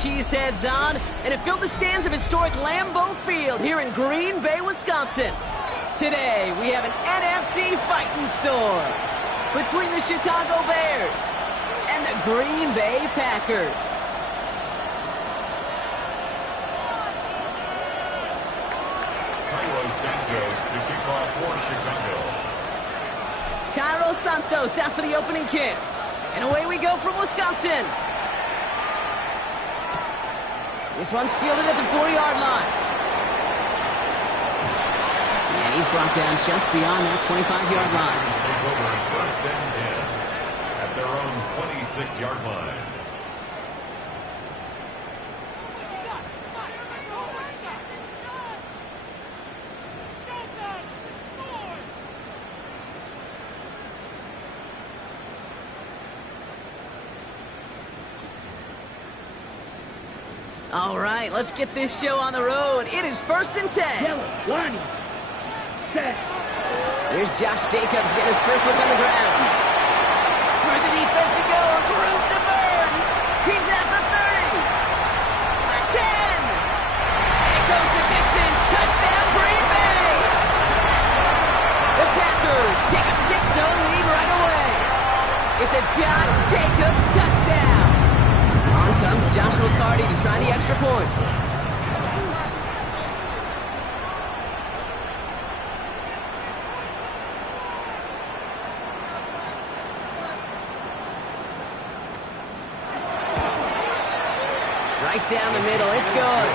Cheeseheads on, and it filled the stands of historic Lambeau Field here in Green Bay, Wisconsin. Today, we have an NFC fighting storm between the Chicago Bears and the Green Bay Packers. Cairo Santos to kick off for Chicago. Cairo Santos out for the opening kick. And away we go from Wisconsin. This one's fielded at the 4-yard line. And he's brought down just beyond that 25-yard line. Take over first and 10 at their own 26-yard line. All right, let's get this show on the road. It is first and 10. Lonnie. Here's Josh Jacobs getting his first look on the ground. Through the defense he goes, room to burn. He's at the 30. The 10. It goes the distance. Touchdown, Green Bay. The Packers take a 6-0 lead right away. It's a Josh Jacobs touchdown. On comes Joshua Carty to try the extra point. Right down the middle, it's good.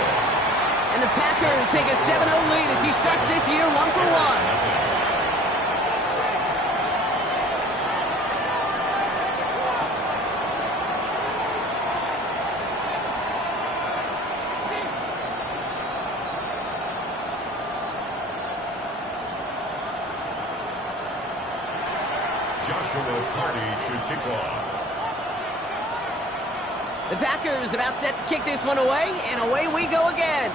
And the Packers take a 7-0 lead as he starts this year 1 for 1. Joshua Carty to kick off. The Packers about set to kick this one away, and away we go again.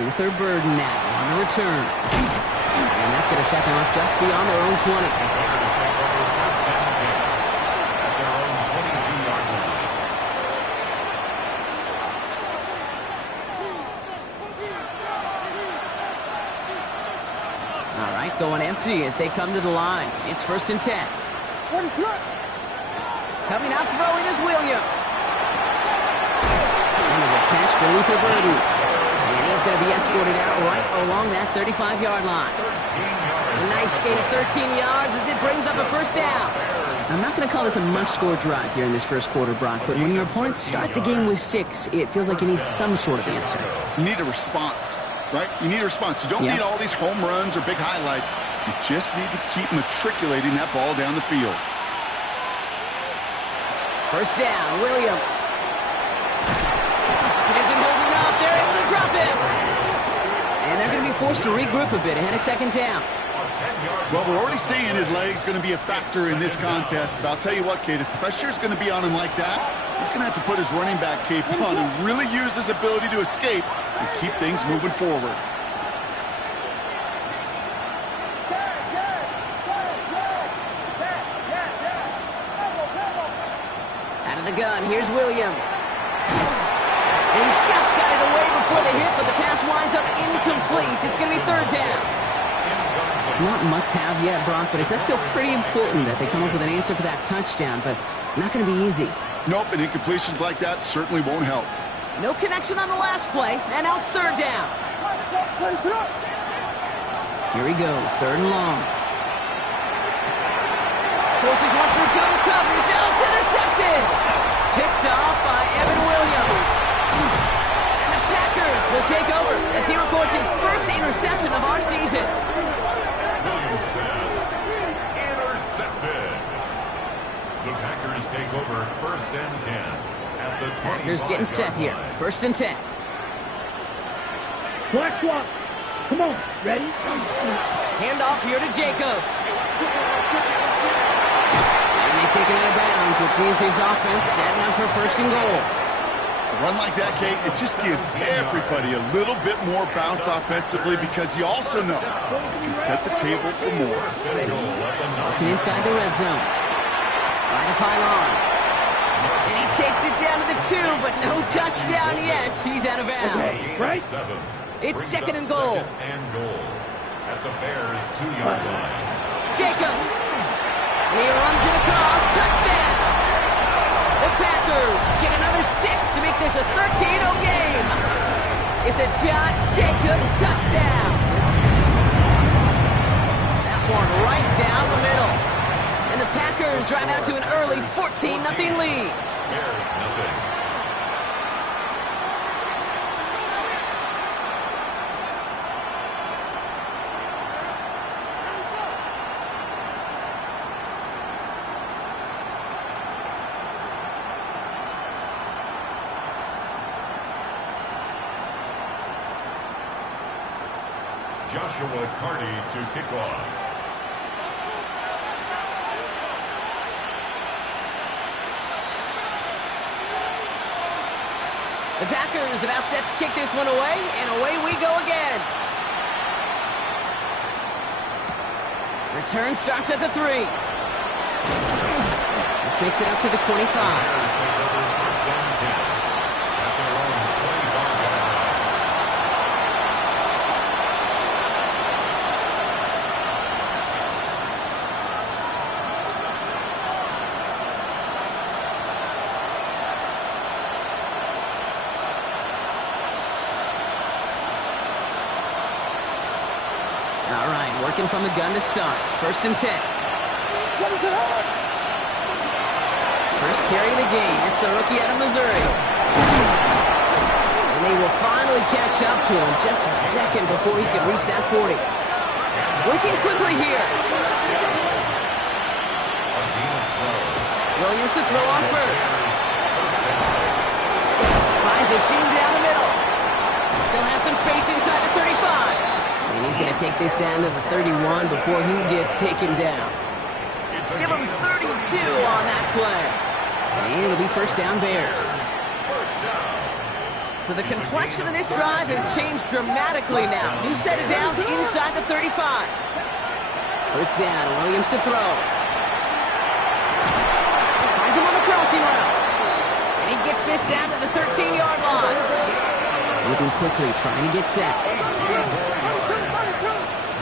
Luther Burden now on the return. And that's going to set them up just beyond their own 20. The Packers take over first and 10 at their own 22-yard line. All right, going empty as they come to the line. It's first and 10. Coming out throwing is Williams. And there's a catch for Luther Burden. And he's going to be escorted out right along that 35-yard line. A nice gain of 13 yards as it brings up a first down. I'm not going to call this a must-score drive here in this first quarter, Brock, but when your opponents start the game with 6, it feels like you need some sort of answer. You need a response, right? You need a response. You don't need all these home runs or big highlights. You just need to keep matriculating that ball down the field. First down, Williams. He isn't holding up. They're able to drop him. And they're going to be forced to regroup a bit ahead of second down. Well, we're already seeing his legs going to be a factor in this contest. But I'll tell you what, Kate, if pressure's going to be on him like that, he's going to have to put his running back cape on and really use his ability to escape and keep things moving forward. Out of the gun, here's Williams. And he just got it away before the hit, but the pass winds up incomplete. It's going to be third down. Not must-have yet, Brock, but it does feel pretty important that they come up with an answer for that touchdown, but not going to be easy. Nope, and incompletions like that certainly won't help. No connection on the last play, and now it's third down. Here he goes, third and long. Forces one through total coverage. Oh, it's intercepted. Picked off by Evan Williams. And the Packers will take over as he records his first interception of our season. Williams pass intercepted. The Packers take over first and 10 at the 25-yard line. Packers getting set here. First and 10. Black walk. Come on. Ready? Handoff here to Jacobs. And they take it out of bounds, which means his offense setting up for first and goal. A run like that, Kate, it just gives everybody a little bit more bounce offensively because you also know you can set the table for more. Working inside the red zone. By the pylon. takes it down to the 2, but no touchdown yet. He's out of bounds. Okay, right? It's Brings second up and goal. Second and goal at the Bears' 2-yard line. Jacobs. And he runs it across. Touchdown. The Packers get another 6 to make this a 13-0 game. It's a Josh Jacobs touchdown. That one right down the middle. And the Packers drive out to an early 14-0 lead. Bears nothing. Joshua Carty to kick off. The Packers about set to kick this one away, and away we go again. Return starts at the 3. This makes it up to the 25. Bears take over first and 10 at their own 25-yard line. All right, working from the gun to start. First and 10. First carry of the game. It's the rookie out of Missouri. And they will finally catch up to him just a second before he can reach that 40. Working quickly here. Williams to throw on first. Finds a seam down the middle. Still has some space inside the 35. And he's going to take this down to the 31 before he gets taken down. Give him 32 on that play. And it'll be first down Bears. So the complexion of this drive has changed dramatically now. New set of downs inside the 35. First down, Williams to throw. Finds him on the crossing route. And he gets this down to the 13-yard line. Looking quickly, trying to get set.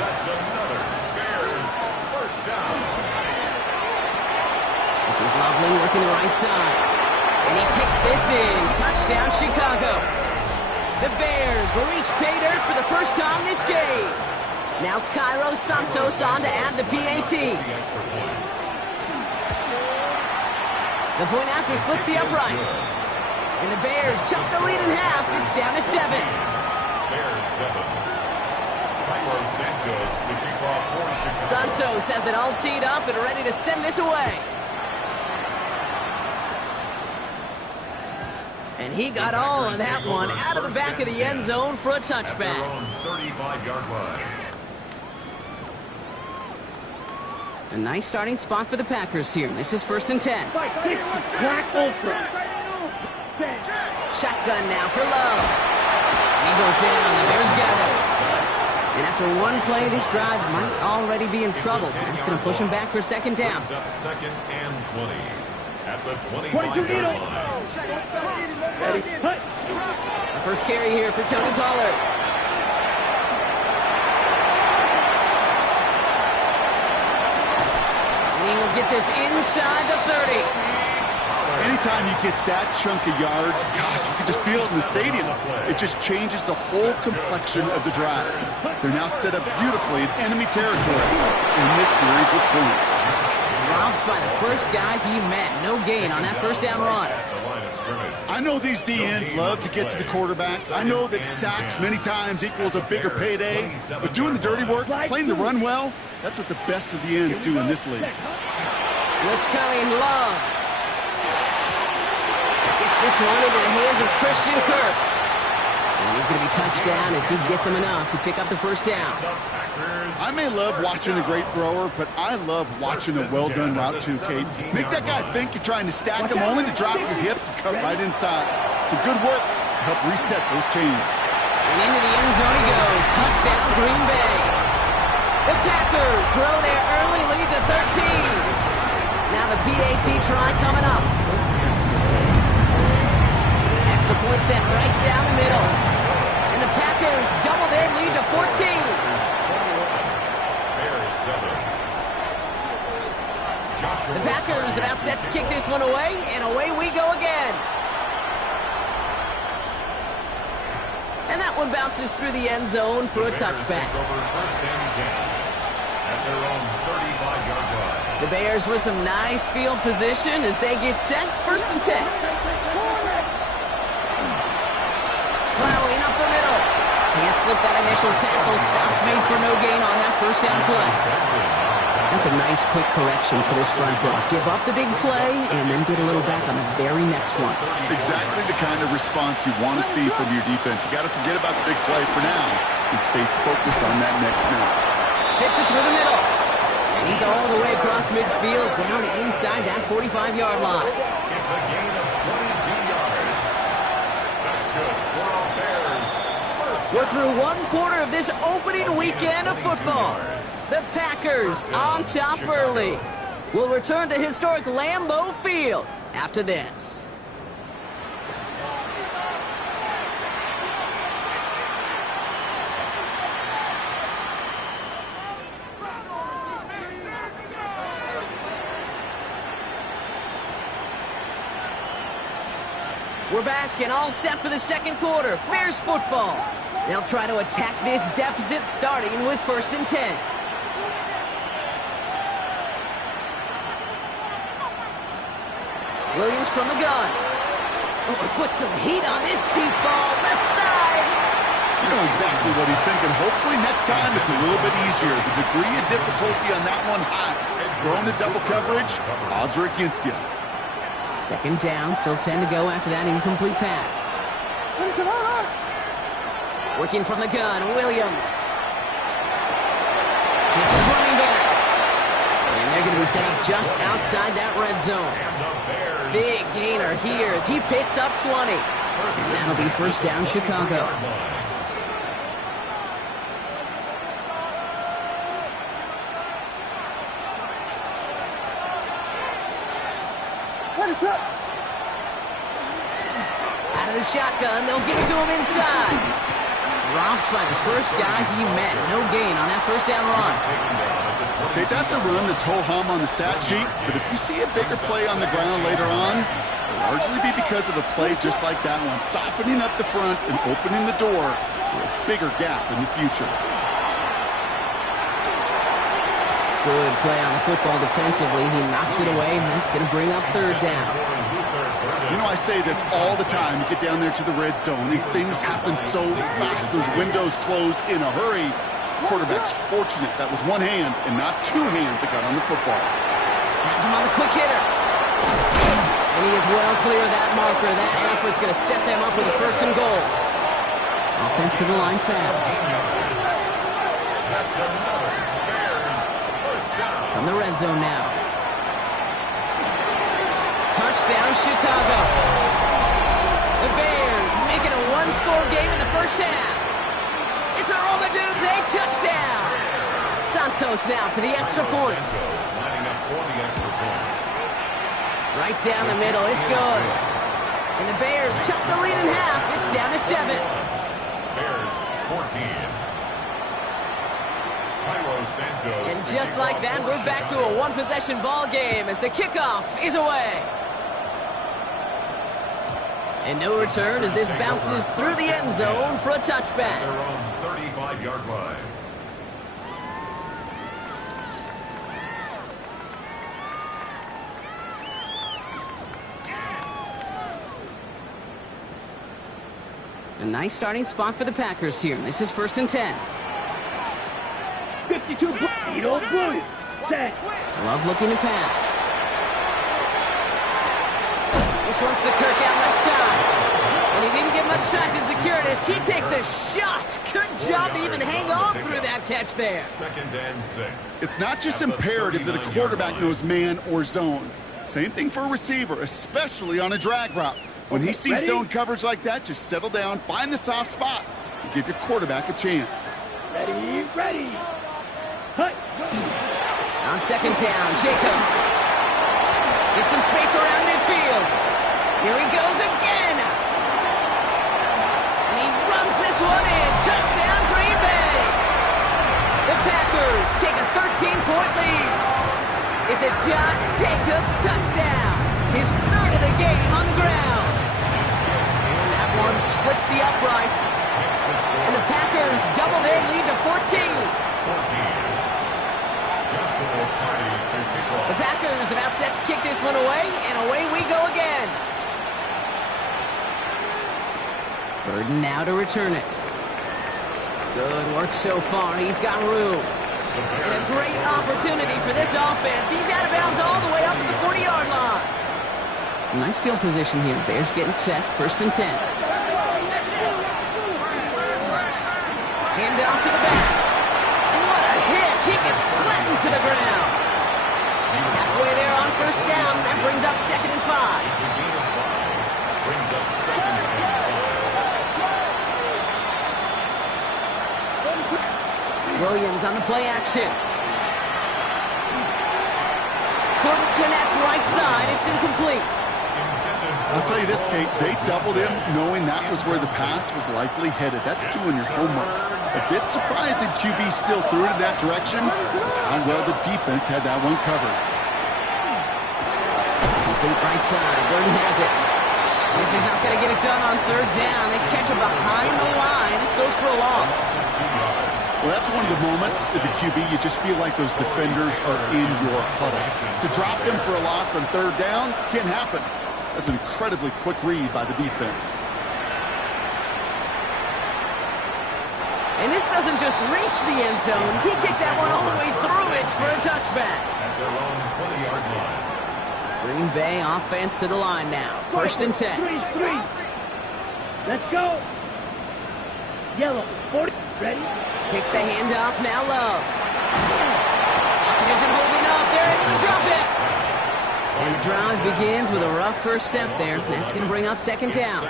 That's another Bears first down. This is Loveland working the right side. And he takes this in. Touchdown, Chicago. The Bears reach pay dirt for the first time this game. Now Cairo Santos on to add the PAT. The point after splits the uprights. And the Bears chop the lead in half. It's down to 7. Bears 7. Cairo Santos to kick off for Chicago. Santos has it all teed up and ready to send this away. And he got all of that one out of the back of the end zone for a At their touchback. own 35-yard line. A nice starting spot for the Packers here. This is first and 10. Crack Ultra. Shotgun now for Love. He goes down. The Bears got it. And after one play, this drive might already be in trouble. That's going to push him back for second down. Brings up second and 20 at the 25-yard line. Ready, put. The first carry here for Tony Pollard. And he will get this inside the 30. Anytime you get that chunk of yards, gosh, you can just feel it in the stadium. It just changes the whole complexion of the drive. They're now set up beautifully in enemy territory in this series with points. Robbed by the first guy he met. No gain on that first down run. The line of scrimmage. I know these DNs love to get to the quarterback. I know that sacks many times equals a bigger payday. But doing the dirty work, playing to run well, that's what the best of the ends do in this league. Let's coming Love. Gets this one into the hands of Christian Kirk. And he's going to be touched down as he gets him enough to pick up the first down. The Packers. I may love watching a great thrower, but I love watching a well-done route too, Kate. Make that guy think you're trying to stack him only to drop your hips and cut right inside. Some good work to help reset those chains. And into the end zone he goes. Touchdown, Green Bay. The Packers throw their early lead to 13. Now the PAT try coming up. extra point sent right down the middle. And the Packers double their lead to 14. Bears 7. Joshua The Packers about set to kick this one away, and away we go again. And that one bounces through the end zone for a touchback. Over first and 10 at their own 35-yard line. The Bears with some nice field position as they get set. First and 10. Plowing up the middle. Can't slip that initial tackle. Stops made for no gain on that first down play. That's a nice quick correction for this front row. Give up the big play and then get a little back on the very next one. Exactly the kind of response you want to see from your defense. You got to forget about the big play for now and stay focused on that next snap. Fits it through the middle. And he's all the way across midfield, down inside that 45-yard line. It's a gain of 22 yards. That's good for our Bears. We're through one quarter of this opening weekend of football. The Packers on top early. We'll return to historic Lambeau Field after this. We're back and all set for the second quarter. Bears football. They'll try to attack this deficit starting with first and 10. Williams from the gun. Oh, put some heat on this deep ball. Left side. You know exactly what he's thinking. Hopefully next time it's a little bit easier. The degree of difficulty on that one high. Thrown to double coverage, odds are against you. Second down, still 10 to go after that incomplete pass. Working from the gun, Williams. It's his running back. And they're going to be set up just outside that red zone. Big gainer here as he picks up 20. And that'll be first down, Chicago. Out of the shotgun, they'll give it to him inside. Dropped by the first guy he met. No gain on that first down run. Okay, that's a run that's ho-hum on the stat sheet, but if you see a bigger play on the ground later on, it'll largely be because of a play just like that one, softening up the front and opening the door for a bigger gap in the future. Good play on the football defensively. He knocks it away, and that's going to bring up third down. You know, I say this all the time. You get down there to the red zone, and things happen so fast. Those windows close in a hurry. Quarterback's fortunate that was one hand and not two hands that got on the football. Has him on the quick hitter. And he is well clear of that marker. That effort's going to set them up with a first and goal. Offense to the line fast. That's another Bears first down. From the red zone now. Touchdown, Chicago. The Bears make it a one-score game in the first half. It's a Romaduze touchdown. Santos now for the extra point. Lining up for the extra point. Right down the middle. It's good. And the Bears chop the lead in half. It's down to 7. Bears 14. Cairo Santos. And just like that, we're back to a one-possession ball game as the kickoff is away. And no return as this bounces through the end zone for a touchback. Their own 35-yard line. A nice starting spot for the Packers here. This is first and 10. 52 Edo Williams. Set. Love looking to pass. This one's to Kirk out left side. And he didn't get much time to secure it as he takes a shot. Good job to even hang on through that catch there. Second and 6. It's not just imperative that a quarterback knows man or zone. Same thing for a receiver, especially on a drag route. When he sees zone coverage like that, just settle down, find the soft spot, and give your quarterback a chance. Ready, ready. Hut. On second down, Jacobs. Get some space around midfield. Here he goes again. Packers take a 13-point lead. It's a Josh Jacobs touchdown. His third of the game on the ground. That one splits the uprights. And the Packers double their lead to 14. Joshua Party to kick off. The Packers about set to kick this one away, and away we go again. Burden now to return it. Good work so far. He's got room. And a great opportunity for this offense. He's out of bounds all the way up at the 40-yard line. Some nice field position here. Bears getting set. 1st and 10. Hand off to the back. What a hit. He gets flattened to the ground. Halfway there on 1st down. That brings up 2nd and 5. It's a gain of 5. Brings up 2nd and 5. Williams on the play action. Couldn't connect right side. It's incomplete. I'll tell you this, Kate, they doubled him knowing that was where the pass was likely headed. That's doing your homework. A bit surprising QB still threw it in that direction. How well the defense had that one covered. Complete right side. Burden has it. This is not going to get it done on 3rd down. They catch him behind the line. This goes for a loss. Well, that's one of the moments as a QB, you just feel like those defenders are in your huddle. To drop them for a loss on 3rd down can't happen. That's an incredibly quick read by the defense. And this doesn't just reach the end zone. He kicked that one all the way through it for a touchback. At their own 20-yard line. Green Bay offense to the line now. 1st and 10. 3-3. Let's go. Yellow. 40. Ready? Kicks the handoff, now Love. Pocket isn't holding up, they're able to drop it. And the drive begins with a rough first step there. That's going to bring up 2nd down.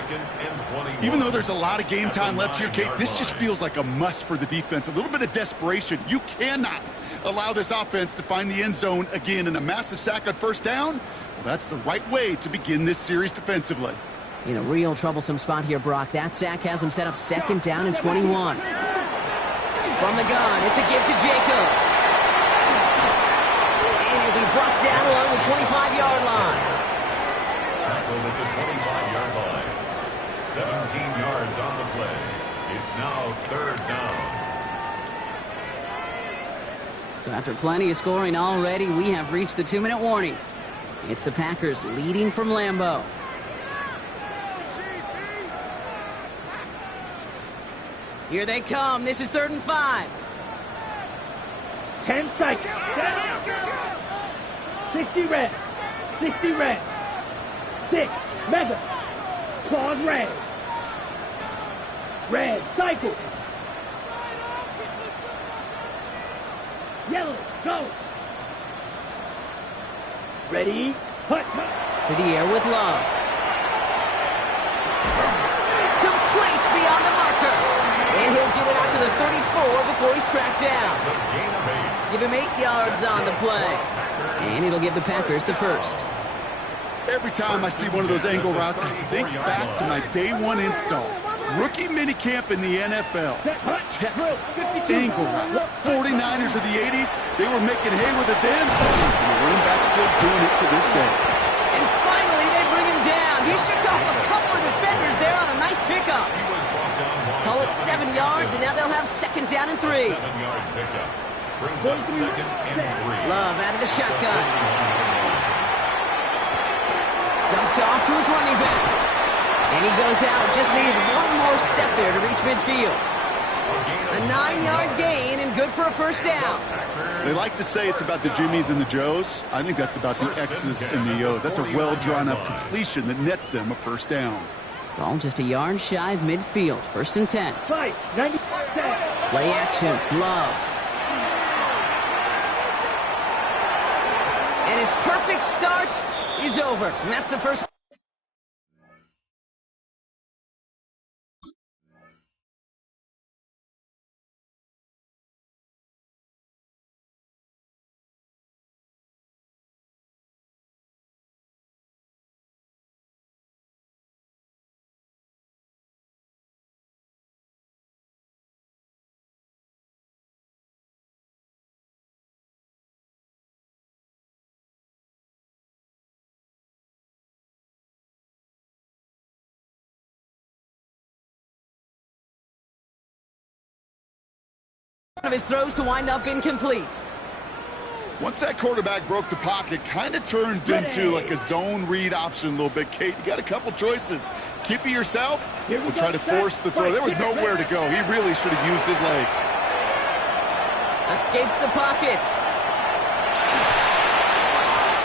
Even though there's a lot of game time left here, Kate, this just feels like a must for the defense. A little bit of desperation. You cannot allow this offense to find the end zone again, in a massive sack on 1st down. Well, that's the right way to begin this series defensively. In a real troublesome spot here, Brock. That sack has him set up 2nd down and 21. From the gun, it's a give to Jacobs. And he'll be brought down along the 25-yard line. Tackled at the 25-yard line. 17 yards on the play. It's now 3rd down. So after plenty of scoring already, we have reached the 2-minute warning. It's the Packers leading from Lambeau. Here they come. This is 3rd and 5. 10 seconds. 60 red. 60 red. 6. Mega. Claws red. Red. Cycle. Yellow. Go. Ready. Hut. To the air with Love. Complete beyond the marker. And he'll get it out to the 34 before he's tracked down. It's a gain of 8. Give him 8 yards on the play. And it'll give the Packers the first. Every time I see one of those angle routes, I think back to my day 1 install. Rookie minicamp in the NFL. Texas. Angle route. 49ers of the 80s. They were making hay with it then. And the running back's still doing it to this day. And finally, they bring him down. He shook off a couple of defenders there on a nice pickup. He was brought down wide. Call it 7 yards, and now they'll have 2nd down and 3. 7-yard pickup. Brings up 2nd and 3. Love out of the shotgun. Dumped off to his running back. And he goes out. Just needed one more step there to reach midfield. A 9-yard gain and good for a 1st down. They like to say it's about the Jimmies and the Joes. I think that's about the X's and the O's. That's a well-drawn-up completion that nets them a 1st down. Ball just a yard shy of midfield. 1st and 10. 5. 90. Play action. Love. And his perfect start is over. And that's the first. of his throws to wind up incomplete. Once that quarterback broke the pocket, kind of turns into like a zone read option a little bit. Kate, you got a couple choices. Keep it yourself or try to force the throw. There was nowhere to go. He really should have used his legs. Escapes the pocket.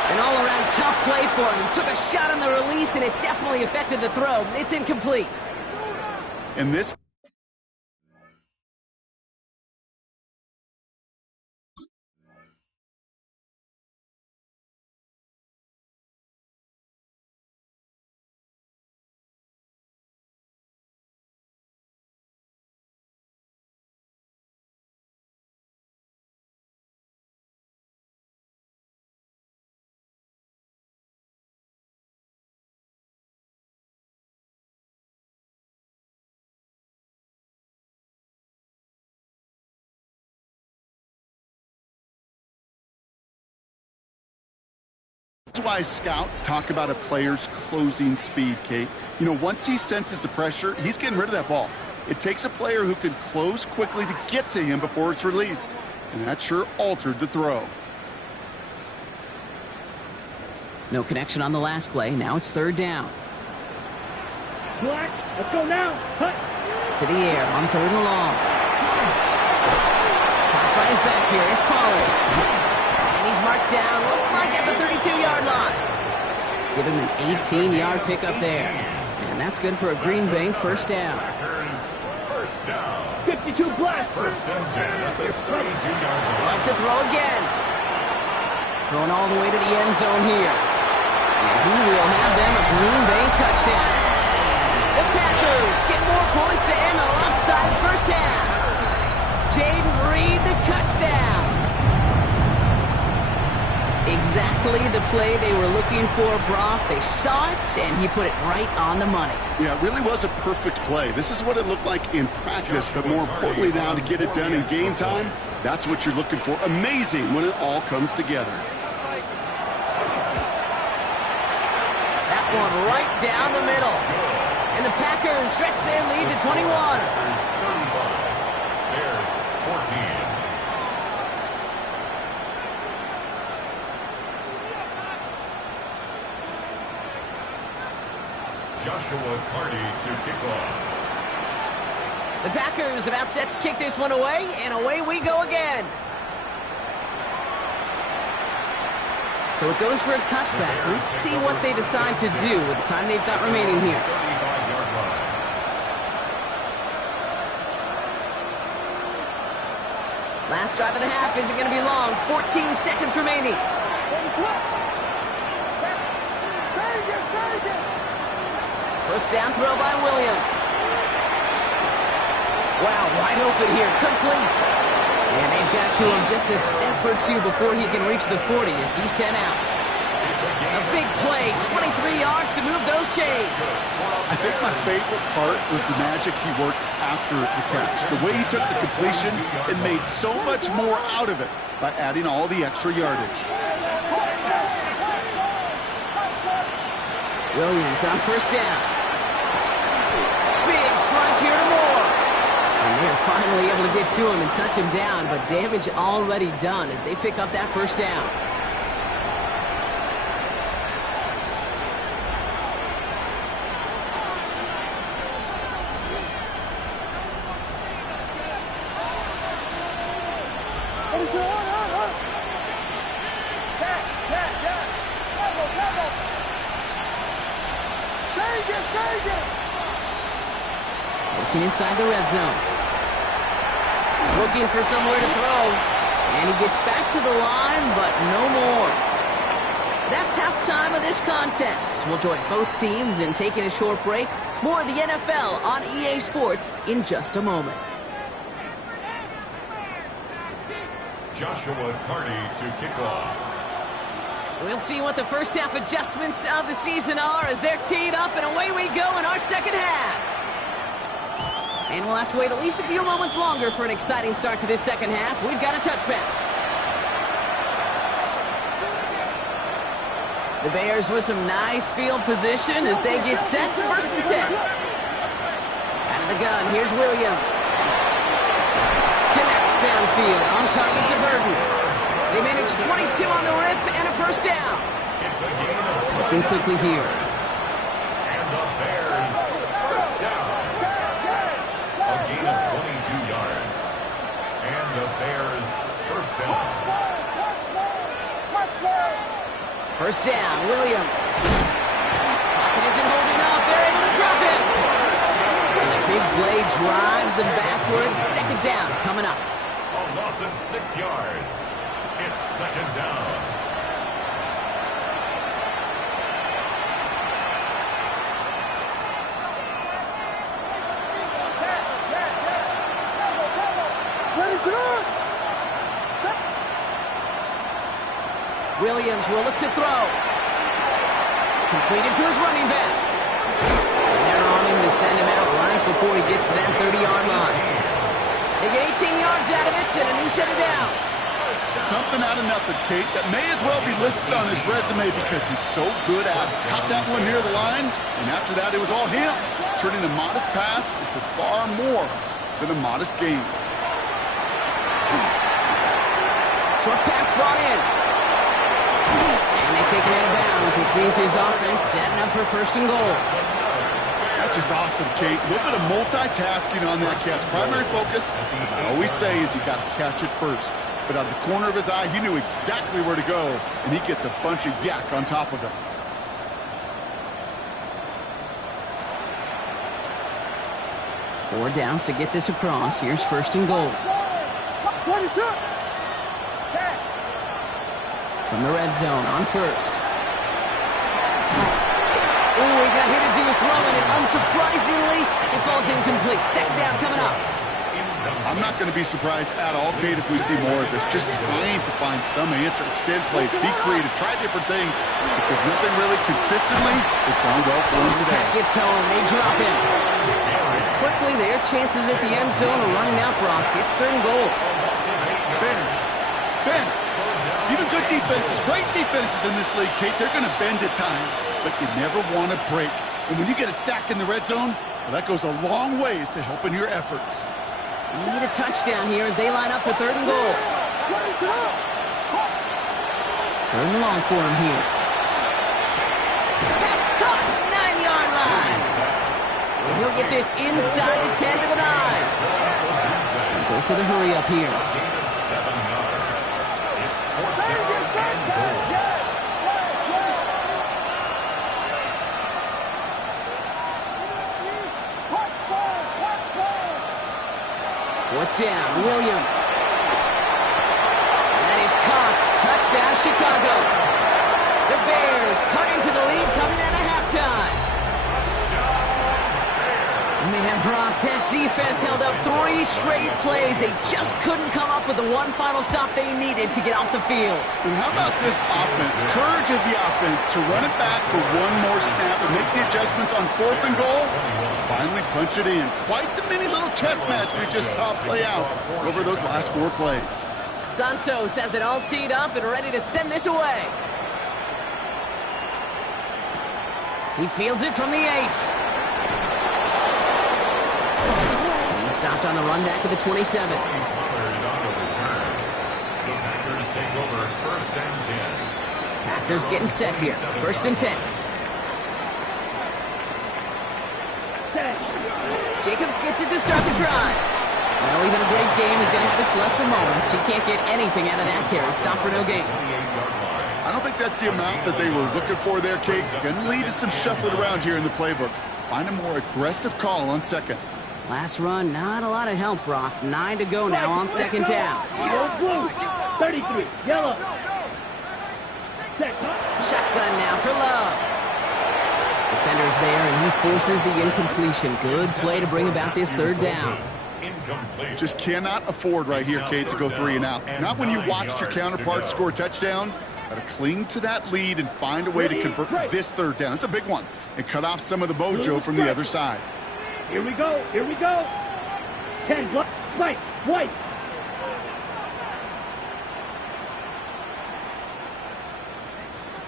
An all-around tough play for him. He took a shot on the release, and it definitely affected the throw. It's incomplete. And this... That's why scouts talk about a player's closing speed, Kate. You know, once he senses the pressure, he's getting rid of that ball. It takes a player who can close quickly to get to him before it's released. And that sure altered the throw. No connection on the last play. Now it's third down. Black, let's go now. Hut. To the air on third and long. Caught by his back here. It's Pollard. And he's marked down. Looks like at the 32-yard line. Give him an 18-yard pickup there. And that's good for a Green Bay first down. First down. 52 Black. First and 10 at the 32-yard line. Loves to throw again. Throwing all the way to the end zone here. And he will have them a Green Bay touchdown. The Packers get more points to end the lopsided first half. Jaden Reed, the touchdown. Exactly the play they were looking for, Brock. They saw it, and he put it right on the money. Yeah, it really was a perfect play. This is what it looked like in practice, but more importantly now to get it done in game time, that's what you're looking for. Amazing when it all comes together. That one right down the middle. And the Packers stretch their lead to 21. Packers 35. Bears 14. Joshua Carty to kick off. The Packers about set to kick this one away, and away we go again. So it goes for a touchback. Let's see what they decide to do with the time they've got remaining here. 35-yard line. Last drive of the half isn't going to be long. 14 seconds remaining. First down throw by Williams. Wow, wide open here. Complete. And they've got to him just a step or two before he can reach the 40 as he's sent out. A big play, 23 yards to move those chains. I think my favorite part was the magic he worked after the catch. The way he took the completion and made so much more out of it by adding all the extra yardage. Williams on first down. Big strike here to Moore. And they're finally able to get to him and touch him down, but damage already done as they pick up that first down. Working inside the red zone. Looking for somewhere to throw. And he gets back to the line, but no more. That's halftime of this contest. We'll join both teams in taking a short break. More of the NFL on EA Sports in just a moment. Joshua Carty to kick off. We'll see what the first half adjustments of the season are as they're teed up, and away we go in our second half. And we'll have to wait at least a few moments longer for an exciting start to this second half. We've got a touchback. The Bears with some nice field position as they get set. First and 10. Out of the gun, here's Williams. Connects there downfield, on target to Burton. They manage 22 on the rip and a first down. It's a gain of Looking quickly here. and the Bears first down. A gain of 22 yards. And the Bears first down. First down, Williams. Pocket isn't holding up. They're able to drop him. And the big play drives them backwards. Second down coming up. A loss of 6 yards. It's second down. Williams will look to throw. Completed to his running back. And they're on him to send him out right before he gets to that 30-yard line. They get 18 yards out of it and a new set of downs. Something out of nothing, Kate, that may as well be listed on his resume because he's so good at it. Caught that one near the line, and after that it was all him, turning a modest pass into far more than a modest gain. Short pass brought in. And they take him out of bounds, which means his offense setting up for first and goal. That's just awesome, Kate. A little bit of multitasking on that catch. Primary focus, as I always say, is you got to catch it first. But out of the corner of his eye, he knew exactly where to go, and he gets a bunch of yak on top of it. Four downs to get this across. Here's first and goal. From the red zone on first. Oh, he got hit as he was throwing it. Unsurprisingly, it falls incomplete. Second down coming up. I'm not going to be surprised at all, Kate, if we see more of this. Just trying to find some answer, extend plays, be creative, try different things, because nothing really consistently has gone well for him today. Back gets home. They drop him. Quickly, their chances at the end zone are running out, Brock. It's third and goal. Bend. Even good defenses, great defenses in this league, Kate, they're going to bend at times, but you never want to break. And when you get a sack in the red zone, well, that goes a long ways to helping your efforts. Need a touchdown here as they line up for third and goal. Third and long for him here. Pass caught, 9-yard line. And he'll get this inside the 10 to the 9. And goes to the hurry up here. Fourth down, Williams. And that is caught. Touchdown, Chicago. The Bears cut into the lead coming out of halftime. Man, Brock, that defense held up 3 straight plays. They just couldn't come up with the one final stop they needed to get off the field. And how about this offense? Courage of the offense to run it back for one more snap and make the adjustments on fourth and goal to finally punch it in. Quite the mini little chess match we just saw play out over those last 4 plays. Santos has it all teed up and ready to send this away. He fields it from the 8. He stopped on the run back of the 27. The Packers take over first and 10. Packers getting set here. First and 10. Jacobs gets it to start the drive. Well, even a great game is going to have its lesser moments. He can't get anything out of that carry. Stop for no gain. I don't think that's the amount that they were looking for there, Kate. Going to lead to some shuffling around here in the playbook. Find a more aggressive call on second. Last run, not a lot of help, Brock. 9 to go now on second down. Blue, 33, yellow. Shotgun now for Love. Defender's there, and he forces the incompletion. Good play to bring about this third down. Incomplete. Just cannot afford right here, Kate, to go 3 and out. Not when you watched your counterpart score a touchdown. Got to cling to that lead and find a way to convert this third down. It's a big one. And cut off some of the mojo from the other side. Here we go, here we go. 10, white.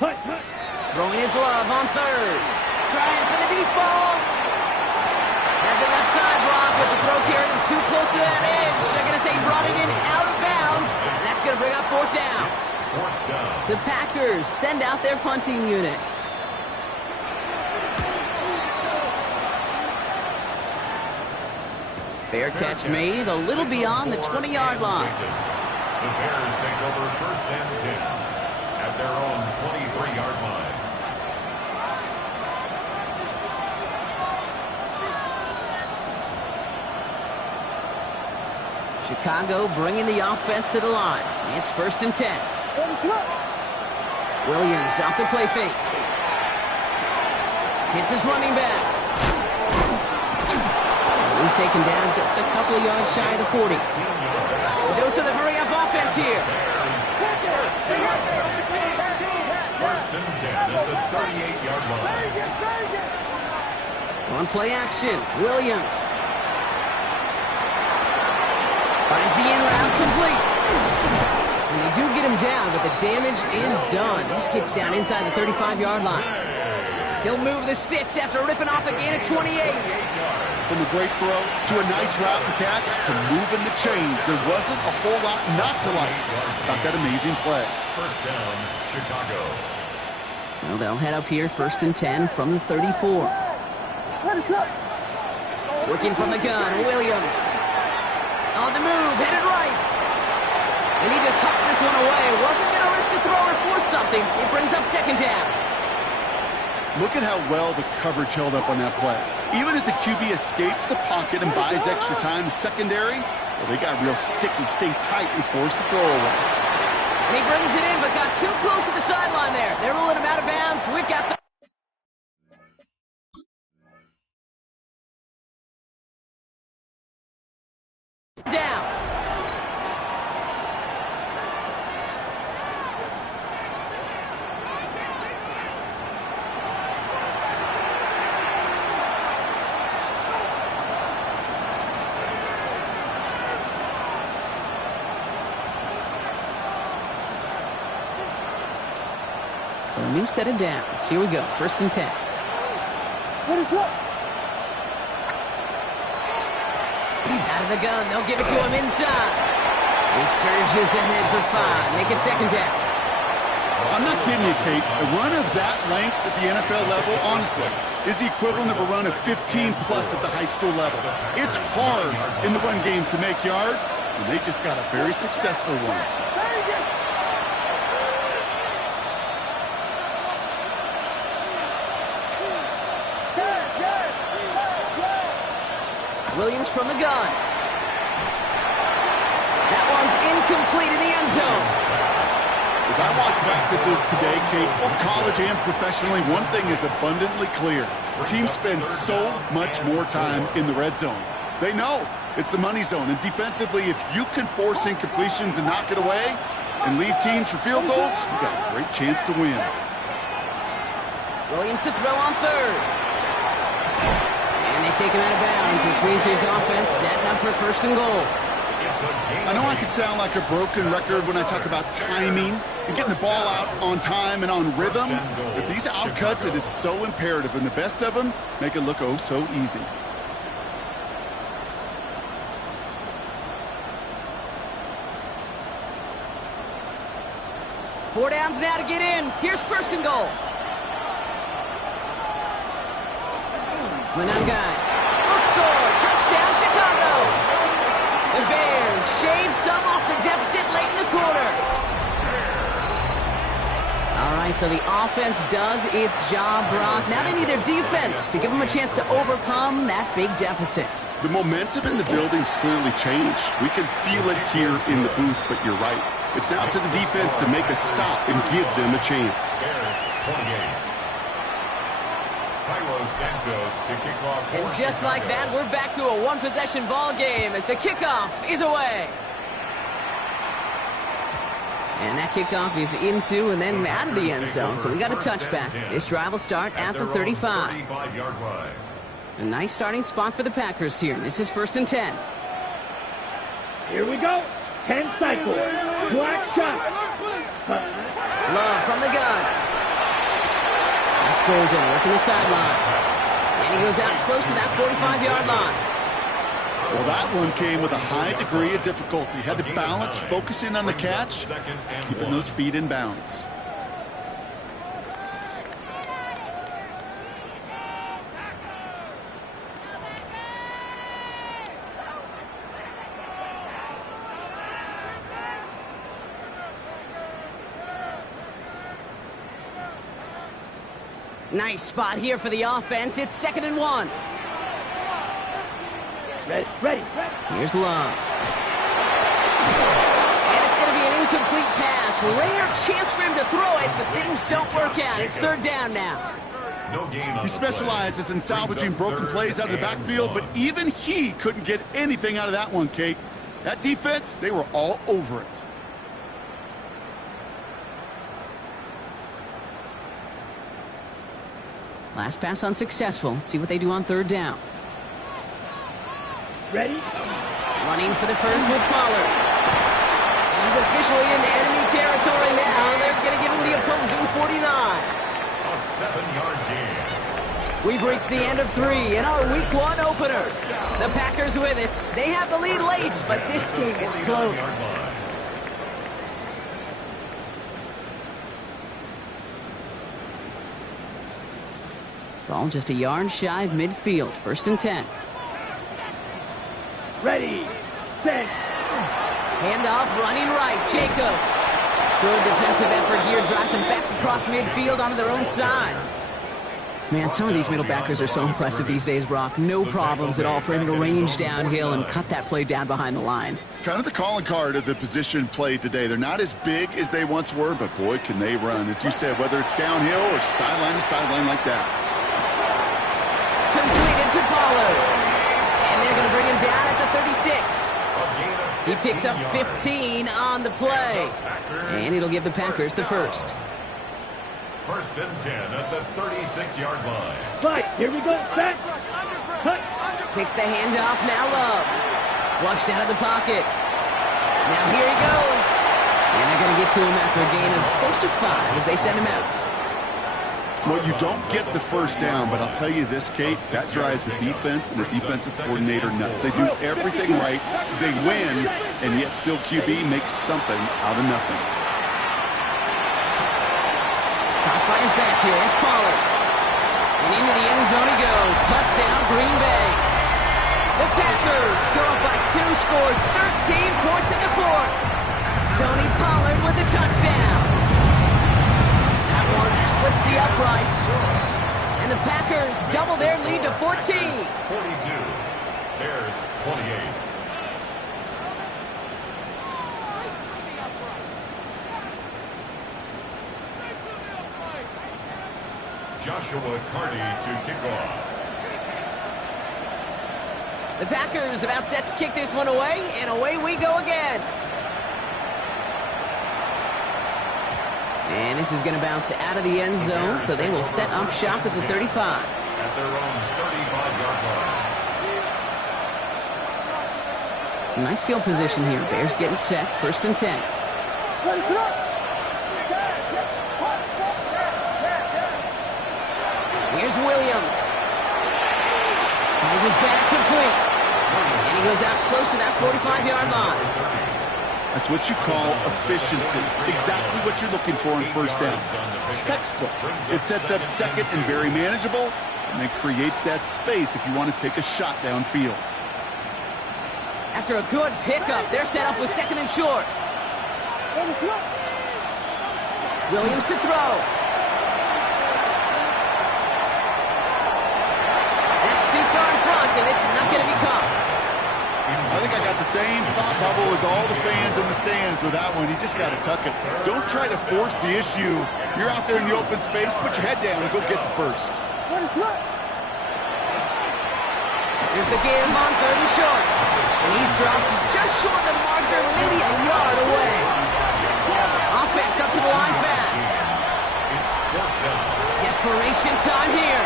Hut. Throwing his Love on third. Trying for the deep ball. Has it left side, Brock, but the throw carried him too close to that edge. I'm going to say brought it in out fourth down. It's fourth down. The Packers send out their punting unit. Fair catch made a little beyond the 20-yard line. The Bears take over first and 10 at their own 23-yard line. Chicago bringing the offense to the line. It's first and 10. Williams off the play fake. Hits his running back. He's taken down just a couple of yards shy of the 40. Dose of the hurry-up offense here. First and 10 at the 38-yard line. On play action, Williams. Finds the in route complete. And they do get him down, but the damage is done. This gets down inside the 35-yard line. He'll move the sticks after ripping off a gain of 28. From a great throw to a nice route and catch to moving the chains, there wasn't a whole lot not to like about that amazing play. First down, Chicago. So they'll head up here first and 10 from the 34. Working from the gun, Williams. On the move, headed right. And he just hucks this one away. Wasn't going to risk a throw or force something. It brings up second down. Look at how well the coverage held up on that play. Even as the QB escapes the pocket and buys extra time, the secondary, well, they got real sticky, stay tight, and force the throw away. And he brings it in, but got too close to the sideline there. They're ruling him out of bounds. We've got the down. So a new set of downs. Here we go. First and 10. Out of the gun. They'll give it to him inside. He surges ahead for 5. Make it second down. I'm not kidding you, Kate. A run of that length at the NFL level, honestly, is the equivalent of a run of 15-plus at the high school level. It's hard in the run game to make yards, and they just got a very successful one. Williams from the gun. That one's incomplete in the end zone. As I watch practices today, Kate, both college and professionally, one thing is abundantly clear. Teams spend so much more time in the red zone. They know it's the money zone. And defensively, if you can force incompletions and knock it away and leave teams for field goals, you've got a great chance to win. Williams to throw on third. And they take him out of bounds, which means his offense setting up for first and goal. I know I could sound like a broken record when I talk about timing and getting the ball out on time and on rhythm, but these outcuts, it is so imperative, and the best of them make it look oh so easy. Four downs now to get in. Here's first and goal. Manangai will score. Touchdown, Chicago. The Bears shave some off the deficit late in the quarter. All right, so the offense does its job, Brock. Now they need their defense to give them a chance to overcome that big deficit. The momentum in the building's clearly changed. We can feel it here in the booth, but you're right. It's now up to the defense to make a stop and give them a chance. Bears 28. Cairo Santos to kick off. And just like that, we're back to a one-possession ball game as the kickoff is away. And that kickoff is into and then out of the end zone, so we got a touchback. This drive will start at the 35. A nice starting spot for the Packers here. This is first and 10. Here we go. 10 cycles. Black shot. Love from the gun. That's Golden working the sideline. And he goes out close to that 45-yard line. Well, that one came with a high degree of difficulty. Had to balance, focusing on the catch, keeping those feet in bounds. Nice spot here for the offense. It's 2nd and 1. Ready. Here's Love. And it's going to be an incomplete pass. Rare chance for him to throw it, but things don't work out. It's 3rd down now. He specializes in salvaging broken plays out of the backfield, but even he couldn't get anything out of that one, Kate. That defense, they were all over it. Last pass unsuccessful. Let's see what they do on 3rd down. Ready? Running for the first with Pollard. He's officially in enemy territory now. They're going to give him the opposing 49. A 7-yard gain. We've reached the end of 3 in our Week 1 opener. The Packers with it. They have the lead late, but this game is close. Ball just a yard shy of midfield. 1st and 10. Ready. Set. Handoff, running right. Jacobs. Good defensive effort here. Drives him back across midfield onto their own side. Man, some of these middle backers are so impressive these days, Brock. No problems at all for him to range downhill and cut that play down behind the line. Kind of the calling card of the position played today. They're not as big as they once were, but boy, can they run. As you said, whether it's downhill or sideline to sideline like that. Completed to Pollard. And they're going to bring him down at the 36. He picks up 15 on the play. And it'll give the Packers the first. 1st and 10 at the 36-yard line. Right, here we go. Set. Cut. Kicks the handoff, now Love. Flushed out of the pocket. Now here he goes. And they're going to get to him after a gain of close to 5 as they send him out. Well, you don't get the first down, but I'll tell you this, Kate, that drives the defense and the defensive coordinator nuts. They do everything right, they win, and yet still QB makes something out of nothing. Caught by his back here, it's Pollard. And into the end zone he goes. Touchdown, Green Bay. The Packers go up by 2 scores, 13 points in the 4th. Tony Pollard with the touchdown. That one splits the uprights. And the Packers double their lead to 14. 42. Bears 28. Joshua Carty to kick off. The Packers about set to kick this one away, and away we go again. And this is going to bounce out of the end zone, so they will set up shop at the 35. At their own 35-yard line. Some nice field position here. Bears getting set, 1st and 10. Here's Williams. Finds his back complete. And he goes out close to that 45-yard line. That's what you call efficiency. Exactly what you're looking for in 1st down. Textbook. It sets up 2nd and very manageable, and it creates that space if you want to take a shot downfield. After a good pickup, they're set up with 2nd and short. Williams to throw. That's too far in front, and it's not going to be caught. I think I got the same thought bubble as all the fans in the stands with that one. You just got to tuck it. Don't try to force the issue. You're out there in the open space. Put your head down and go get the first. Here's the game on 3rd and short. And he's dropped just short of the marker, maybe a yard away. Offense up to the line fast. Desperation time here.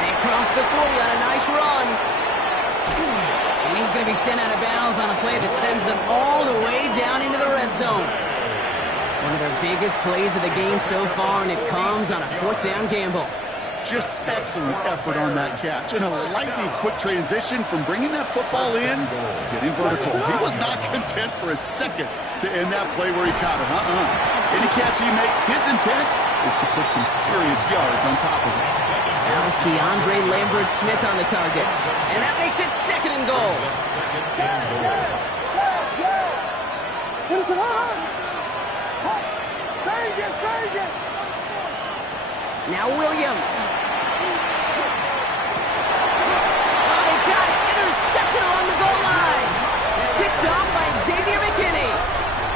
They cross the 40 on a nice run. And he's going to be sent out of bounds on a play that sends them all the way down into the red zone. One of their biggest plays of the game so far, and it comes on a 4th down gamble. Just excellent effort on that catch. And a lightning quick transition from bringing that football in to getting vertical. He was not content for a second to end that play where he caught it. Any catch he makes, his intent is to put some serious yards on top of it. Now is Keandre Lambert-Smith on the target. And that makes it 2nd and goal. Now Williams. Oh, they got it. Intercepted along the goal line. Picked off by Xavier McKinney.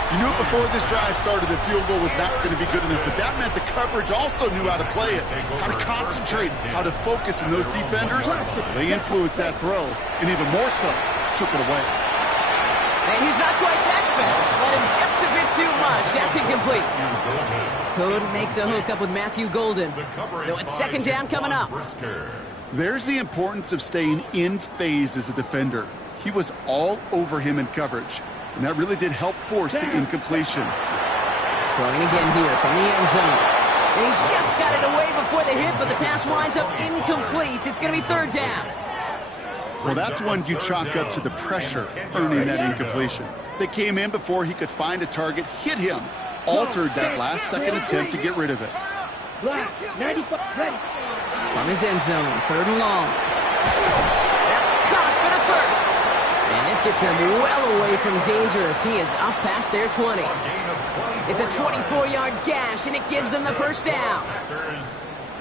You knew before this drive started the field goal was not going to be good enough, but that meant the coverage also knew how to play it, how to concentrate, how to focus, and those defenders, they influenced that throw, and even more so, took it away. And he's not quite that fast. Let him just a bit too much. That's incomplete. Couldn't make the hook up with Matthew Golden. So it's 2nd down coming up. There's the importance of staying in phase as a defender. He was all over him in coverage, and that really did help force the incompletion. Throwing again here from the end zone. And he just got it away before the hit, but the pass winds up incomplete. It's going to be 3rd down. Well, that's one you chalk up to the pressure earning that incompletion. They came in before he could find a target, hit him, altered that last-second attempt to get rid of it. From his end zone, 3rd and long. That's caught for the 1st. And this gets him well away from dangerous. He is up past their 20. It's a 24-yard gash, and it gives them the 1st down.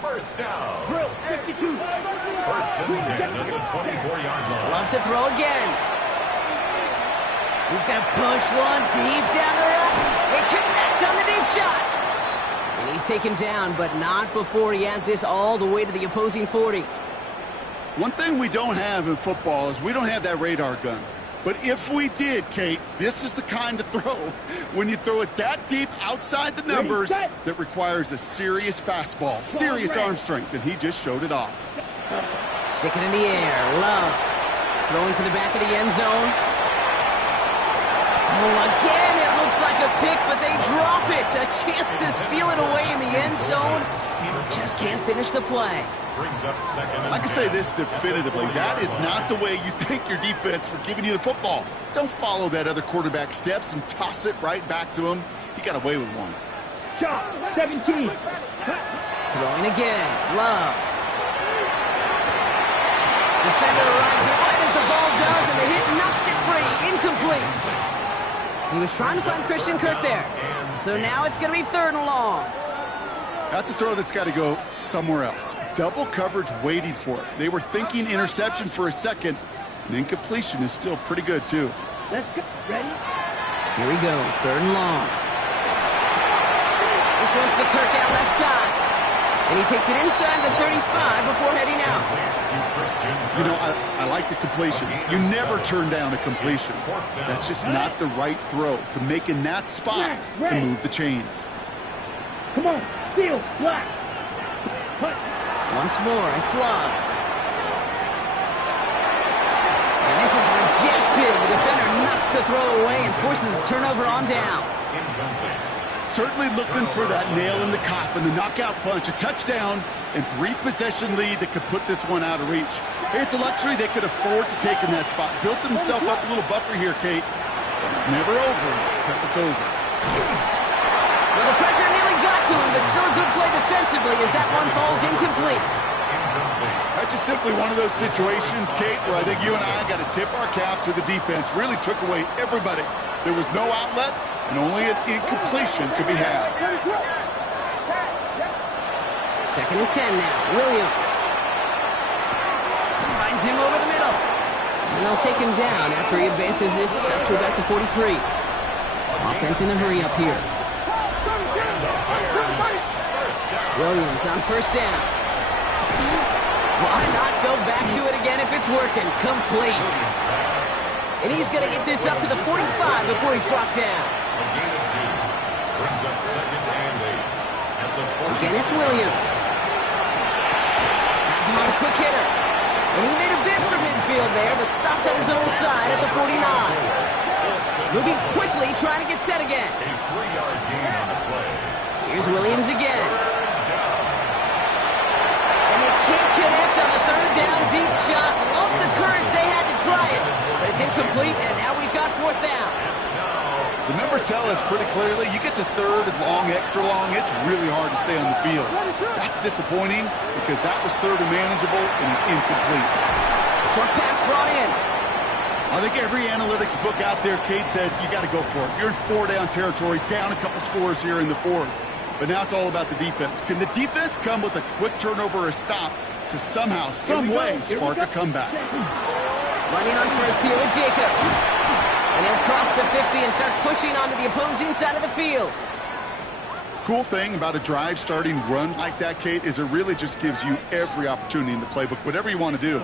First down. 52. 1st and 10 at the 24-yard line. Loves to throw again. He's going to push one deep down the road. They connect on the deep shot. And he's taken down, but not before he has this all the way to the opposing 40. One thing we don't have in football is we don't have that radar gun. But if we did, Kate, this is the kind of throw, when you throw it that deep outside the numbers, that requires a serious fastball, serious arm strength, and he just showed it off. Stick it in the air. Love. Throwing to the back of the end zone. Oh, again, it looks like a pick, but they drop it. A chance to steal it away in the end zone. Just can't finish the play. I can say this definitively. That is not the way you thank your defense for giving you the football. Don't follow that other quarterback steps and toss it right back to him. He got away with one. Shot, 17. Throwing again. Love. Defender arrives right as the ball does, and the hit knocks it free. Incomplete. He was trying to find Christian Kirk there. So now it's going to be 3rd and long. That's a throw that's got to go somewhere else. Double coverage waiting for it. They were thinking interception for a second, and incompletion is still pretty good, too. Let's go. Ready? Here he goes, 3rd and long. This one's to Kirk out left side. And he takes it inside the 35 before heading out. You know, I like the completion. You never turn down a completion. That's just not the right throw to make in that spot to move the chains. Come on, field, black. Once more, it's Love. And this is rejected. The defender knocks the throw away and forces a turnover on downs. Certainly looking for that nail in the coffin, the knockout punch, a touchdown, and 3-possession lead that could put this one out of reach. It's a luxury they could afford to take in that spot. Built himself up a little buffer here, Kate. But it's never over until it's over. Well, the pressure nearly got to him, but still a good play defensively as that one falls incomplete. That's just simply one of those situations, Kate, where I think you and I got to tip our cap to the defense. Really took away everybody. There was no outlet, and only an incompletion could be had. 2nd and 10 now. Williams finds him over the middle. And they'll take him down after he advances this up to about the 43. Offense in the hurry up here. Williams on 1st down. Why not go back to it again if it's working? Complete. And he's going to get this up to the 45 before he's brought down. Again, it's Williams. Has him on a quick hitter. And he made a bid for midfield there, but stopped on his own side at the 49. Moving quickly, trying to get set again. Here's Williams again. And connect on the third down deep shot. Love the courage they had to try it, but it's incomplete, and now we've got fourth down. The numbers tell us pretty clearly, you get to third and long, extra long, it's really hard to stay on the field. That's disappointing because that was third and manageable and incomplete. Short pass brought in. I think every analytics book out there, Kate, said you got to go for it. You're in four-down territory, down a couple scores here in the fourth. But now it's all about the defense. Can the defense come with a quick turnover or a stop to somehow, some way, spark a comeback? Running on first here with Jacobs. And he'll cross the 50 and start pushing onto the opposing side of the field. Cool thing about a drive starting run like that, Kate, is it really just gives you every opportunity in the playbook, whatever you want to do.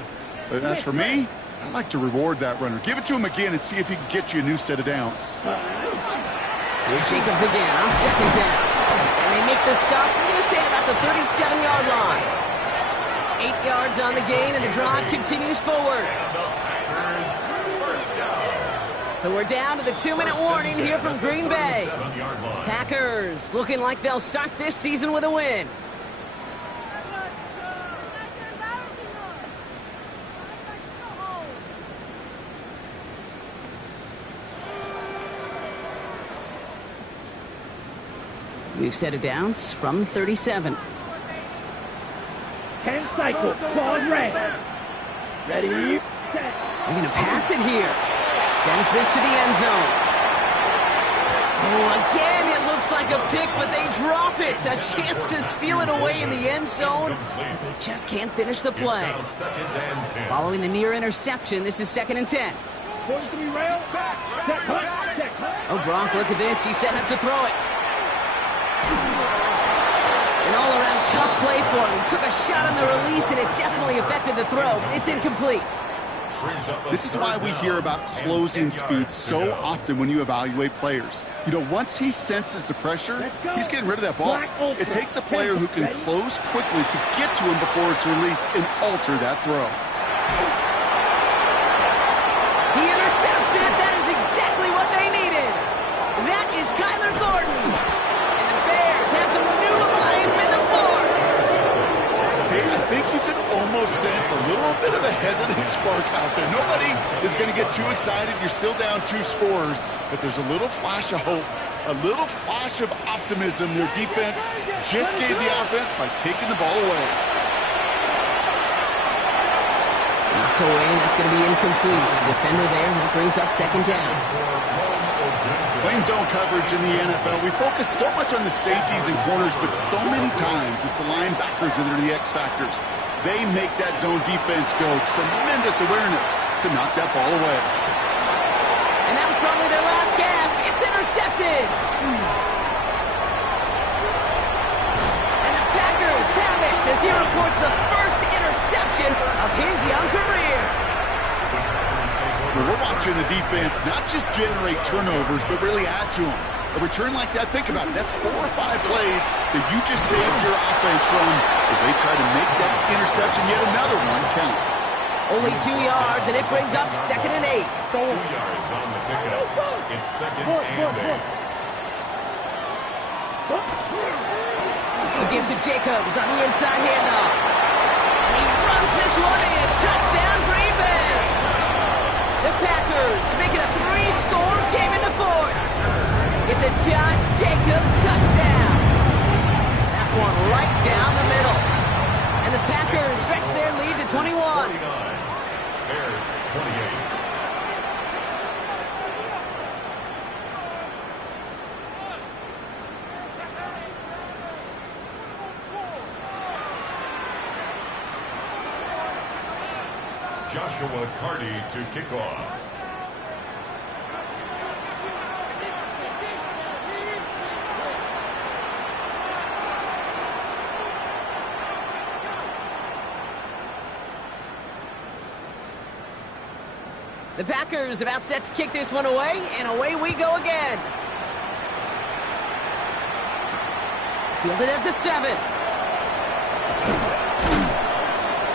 But as for me, I like to reward that runner. Give it to him again and see if he can get you a new set of downs. Here's Jacobs again on second down. And they make the stop, I'm going to say about the 37-yard line. 8 yards on the gain, and the drive continues forward. So we're down to the 2-minute warning here from Green Bay. Packers looking like they'll start this season with a win. We've set it downs from 37. 10 cycles, ball red. Ready, set. They're going to pass it here. Sends this to the end zone. Oh, again, it looks like a pick, but they drop it. A chance to steal it away in the end zone, but they just can't finish the play. Following the near interception, this is 2nd and 10. 43 rail, check, punch, check, punch. Oh, Gronk, look at this. He's setting up to throw it. An all-around tough play for him. He took a shot on the release, and it definitely affected the throw. It's incomplete. This is why we hear about closing speed so often when you evaluate players. You know, once he senses the pressure, he's getting rid of that ball. It takes a player who can close quickly to get to him before it's released and alter that throw. He intercepts it. That is exactly what they needed. That is Kyler Gordon. And the Bears have some new life in the fourth. Hey, I think you can almost sense a little bit of a hesitant spark out there. Nobody is going to get too excited. You're still down 2 scores, but there's a little flash of hope, a little flash of optimism. Their defense just gave the offense by taking the ball away. Knocked away, and that's going to be incomplete. Defender there, that brings up 2nd down. Playing zone coverage in the NFL, we focus so much on the safeties and corners, but so many times it's the linebackers that are the X factors. They make that zone defense go. Tremendous awareness to knock that ball away. And that was probably their last gasp. It's intercepted. And the Packers have it as he reports the first interception of his young career. Well, we're watching the defense not just generate turnovers, but really add to them. A return like that, think about it, that's 4 or 5 plays that you just saved your offense from as they try to make that interception, yet another one, count. Only 2 yards, and it brings up 2nd and 8. 2 yards on the pickup. It's 2nd and 8. A give to Jacobs on the inside handoff. And he runs this one in. Touchdown, Green Bay. The Packers make it a 3-score game in the fourth. It's a Josh Jacobs touchdown. That one right down the middle. And the Packers stretch their lead to 21. 49. Bears 28. Joshua Carty to kick off. The Packers about set to kick this one away, and away we go again. Fielded at the 7.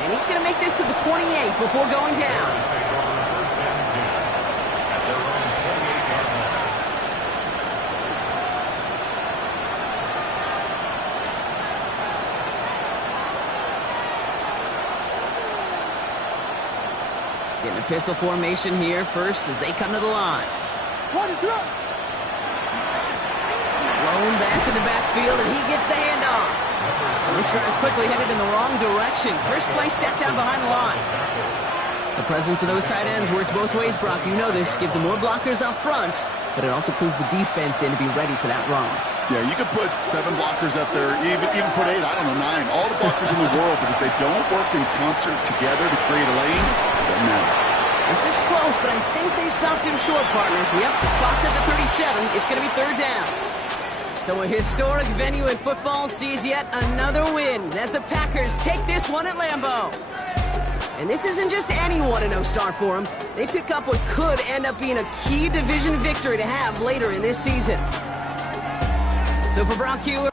And he's going to make this to the 28 before going down. Getting a pistol formation here first as they come to the line. Thrown back to the backfield, and he gets the handoff. This drive's quickly headed in the wrong direction. First play set down behind the line. The presence of those tight ends works both ways, Brock. You know this. Gives them more blockers up front, but it also clues the defense in to be ready for that run. Yeah, you could put 7 blockers up there, even put 8, I don't know, 9. All the blockers in the world, but if they don't work in concert together to create a lane, it doesn't matter. This is close, but I think they stopped him short, partner. Yep, the spot's at the 37. It's going to be 3rd down. So a historic venue in football sees yet another win as the Packers take this one at Lambeau. And this isn't just any 1-0 start for them. They pick up what could end up being a key division victory to have later in this season. So for Brock Huard...